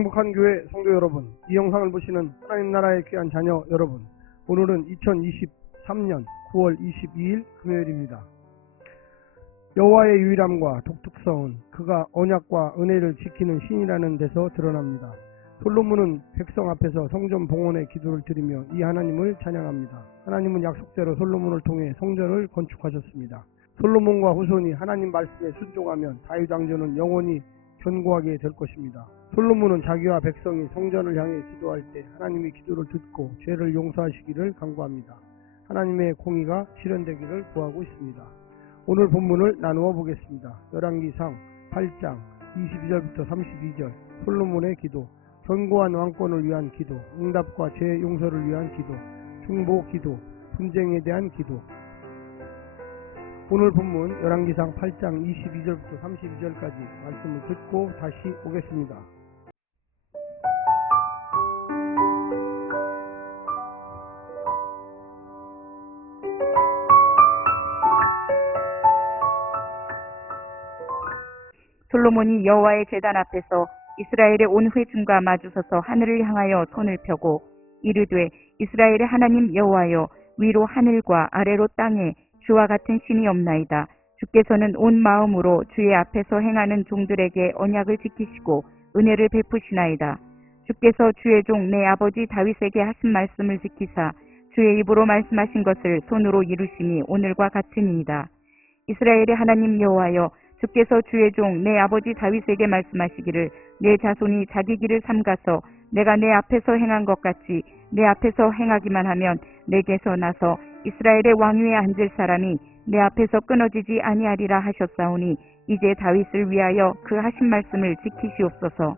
행복한 교회 성도 여러분, 이 영상을 보시는 하나님 나라의 귀한 자녀 여러분, 오늘은 2023년 9월 22일 금요일입니다. 여호와의 유일함과 독특성은 그가 언약과 은혜를 지키는 신이라는 데서 드러납니다. 솔로몬은 백성 앞에서 성전 봉헌의 기도를 드리며 이 하나님을 찬양합니다. 하나님은 약속대로 솔로몬을 통해 성전을 건축하셨습니다. 솔로몬과 후손이 하나님 말씀에 순종하면 다윗 왕조는 영원히 견고하게 될 것입니다. 솔로몬은 자기와 백성이 성전을 향해 기도할 때 하나님이 기도를 듣고 죄를 용서하시기를 간구합니다. 하나님의 공의가 실현되기를 구하고 있습니다. 오늘 본문을 나누어 보겠습니다. 열왕기상 8장 22절부터 32절 솔로몬의 기도 견고한 왕권을 위한 기도 응답과 죄 용서를 위한 기도 중보 기도 분쟁에 대한 기도 오늘 본문 열왕기상 8장 22절부터 32절까지 말씀을 듣고 다시 오겠습니다. 솔로몬이 여호와의 제단 앞에서 이스라엘의 온 회중과 마주서서 하늘을 향하여 손을 펴고 이르되 이스라엘의 하나님 여호와여 위로 하늘과 아래로 땅에 주와 같은 신이 없나이다. 주께서는 온 마음으로 주의 앞에서 행하는 종들에게 언약을 지키시고 은혜를 베푸시나이다. 주께서 주의 종 내 아버지 다윗에게 하신 말씀을 지키사 주의 입으로 말씀하신 것을 손으로 이루심이 오늘과 같으니이다. 이스라엘의 하나님 여호와여 주께서 주의 종 내 아버지 다윗에게 말씀하시기를 내 자손이 자기 길을 삼가서 내가 내 앞에서 행한 것 같이 내 앞에서 행하기만 하면 내게서 나서 이스라엘의 왕위에 앉을 사람이 내 앞에서 끊어지지 아니하리라 하셨사오니 이제 다윗을 위하여 그 하신 말씀을 지키시옵소서.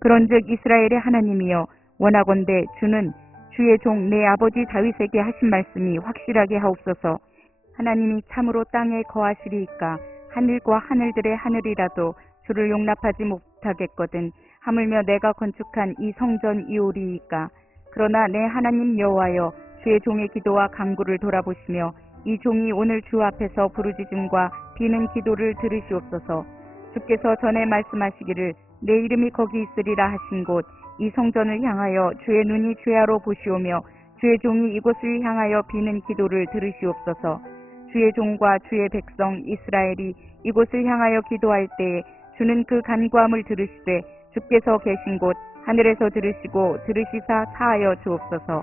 그런즉 이스라엘의 하나님이여 원하건대 주는 주의 종 내 아버지 다윗에게 하신 말씀이 확실하게 하옵소서. 하나님이 참으로 땅에 거하시리이까 하늘과 하늘들의 하늘이라도 주를 용납하지 못하겠거든 하물며 내가 건축한 이 성전 이오리이까 그러나 내 하나님 여호와여 주의 종의 기도와 강구를 돌아보시며 이 종이 오늘 주 앞에서 부르짖음과 비는 기도를 들으시옵소서 주께서 전에 말씀하시기를 내 이름이 거기 있으리라 하신 곳 이 성전을 향하여 주의 눈이 죄하로 보시오며 주의 종이 이곳을 향하여 비는 기도를 들으시옵소서 주의 종과 주의 백성 이스라엘이 이곳을 향하여 기도할 때에 주는 그 간구함을 들으시되 주께서 계신 곳 하늘에서 들으시고 들으시사 사하여 주옵소서.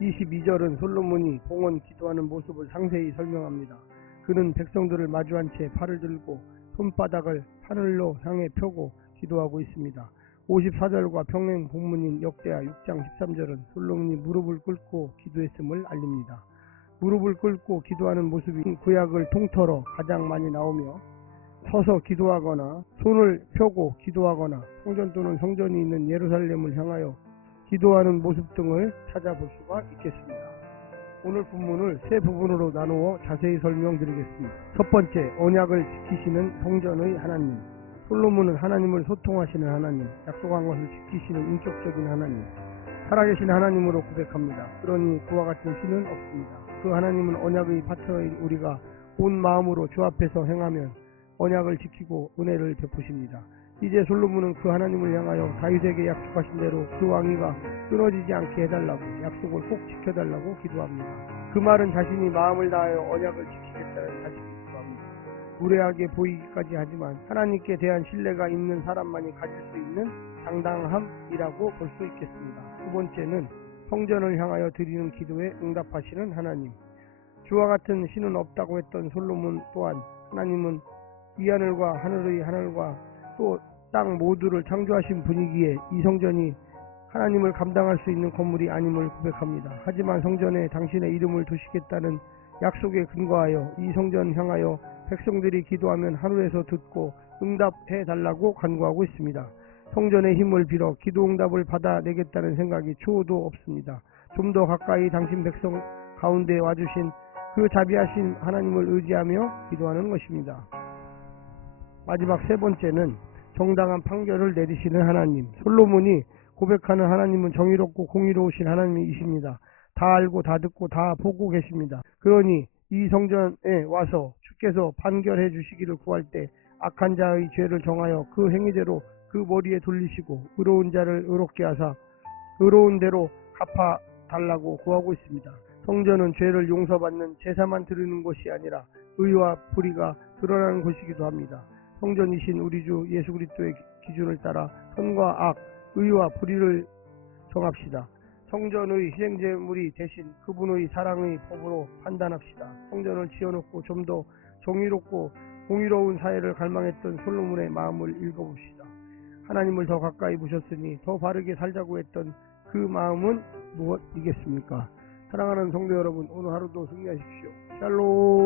22절은 솔로몬이 봉헌 기도하는 모습을 상세히 설명합니다. 그는 백성들을 마주한 채 팔을 들고 손바닥을 하늘로 향해 펴고 기도하고 있습니다. 54절과 평행 본문인 역대하 6장 13절은 솔로몬이 무릎을 꿇고 기도했음을 알립니다. 무릎을 꿇고 기도하는 모습이 구약을 통틀어 가장 많이 나오며 서서 기도하거나 손을 펴고 기도하거나 성전 또는 성전이 있는 예루살렘을 향하여 기도하는 모습 등을 찾아볼 수가 있겠습니다. 오늘 본문을 세 부분으로 나누어 자세히 설명드리겠습니다. 첫 번째, 언약을 지키시는 성전의 하나님. 솔로몬은 하나님을 소통하시는 하나님, 약속한 것을 지키시는 인격적인 하나님, 살아계신 하나님으로 고백합니다. 그러니 그와 같은 신은 없습니다. 그 하나님은 언약의 파트너인 우리가 온 마음으로 주 앞에서 행하면 언약을 지키고 은혜를 베푸십니다. 이제 솔로몬은 그 하나님을 향하여 다윗에게 약속하신 대로 그 왕위가 끊어지지 않게 해달라고 약속을 꼭 지켜달라고 기도합니다. 그 말은 자신이 마음을 다하여 언약을 지키겠다는 자신이 기도합니다. 무례하게 보이기까지 하지만 하나님께 대한 신뢰가 있는 사람만이 가질 수 있는 당당함이라고 볼 수 있겠습니다. 두 번째는 성전을 향하여 드리는 기도에 응답하시는 하나님. 주와 같은 신은 없다고 했던 솔로몬 또한 하나님은 위하늘과 하늘의 하늘과 또 땅 모두를 창조하신 분이기에 이 성전이 하나님을 감당할 수 있는 건물이 아님을 고백합니다. 하지만 성전에 당신의 이름을 두시겠다는 약속에 근거하여 이 성전 향하여 백성들이 기도하면 하늘에서 듣고 응답해 달라고 간구하고 있습니다. 성전의 힘을 빌어 기도응답을 받아내겠다는 생각이 추호도 없습니다. 좀 더 가까이 당신 백성 가운데 와주신 그 자비하신 하나님을 의지하며 기도하는 것입니다. 마지막 세 번째는 정당한 판결을 내리시는 하나님. 솔로몬이 고백하는 하나님은 정의롭고 공의로우신 하나님이십니다. 다 알고 다 듣고 다 보고 계십니다. 그러니 이 성전에 와서 주께서 판결해 주시기를 구할 때 악한 자의 죄를 정하여 그 행위대로 그 머리에 돌리시고 의로운 자를 의롭게 하사 의로운 대로 갚아 달라고 구하고 있습니다. 성전은 죄를 용서받는 제사만 드리는 곳이 아니라 의와 불의가 드러나는 곳이기도 합니다. 성전이신 우리 주 예수 그리스도의 기준을 따라 선과 악, 의와 불의를 정합시다. 성전의 희생제물이 대신 그분의 사랑의 법으로 판단합시다. 성전을 지어놓고 좀 더 정의롭고 공의로운 사회를 갈망했던 솔로몬의 마음을 읽어봅시다. 하나님을 더 가까이 보셨으니 더 바르게 살자고 했던 그 마음은 무엇이겠습니까? 사랑하는 성도 여러분, 오늘 하루도 승리하십시오. 샬롬!